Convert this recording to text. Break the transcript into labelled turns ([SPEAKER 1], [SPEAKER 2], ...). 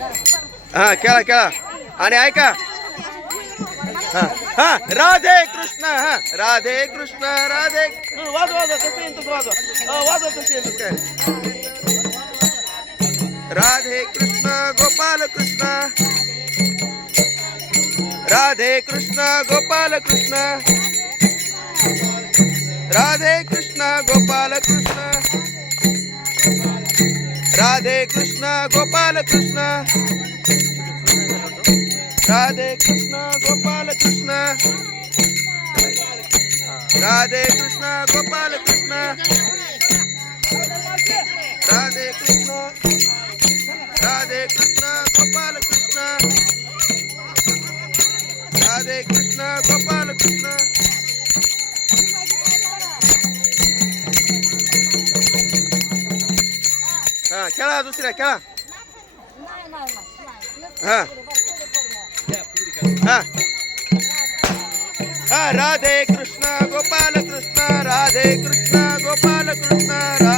[SPEAKER 1] हा खेळा खेळा. आणि ऐका. हा हा राधे कृष्ण हा. राधे कृष्ण राधे. वाजवा वाजवा कसं येईल तसं वाजवा? अ, वाजवा कसं येईल तसं काय राधे कृष्ण गोपाल कृष्ण. राधे कृष्ण गोपाल कृष्ण. राधे कृष्ण गोपाल कृष्ण. राधे कृष्ण गोपाल कृष्ण राधे कृष्ण गोपाल कृष्ण राधे कृष्ण गोपाल कृष्ण राधे कृष्ण राधे कृष्ण गोपाल कृष्ण राधे कृष्ण हा खेळा दुसऱ्या खेळा. हा. हा. हा राधे कृष्ण गोपाल कृष्ण राधे कृष्ण गोपाल कृष्ण राधे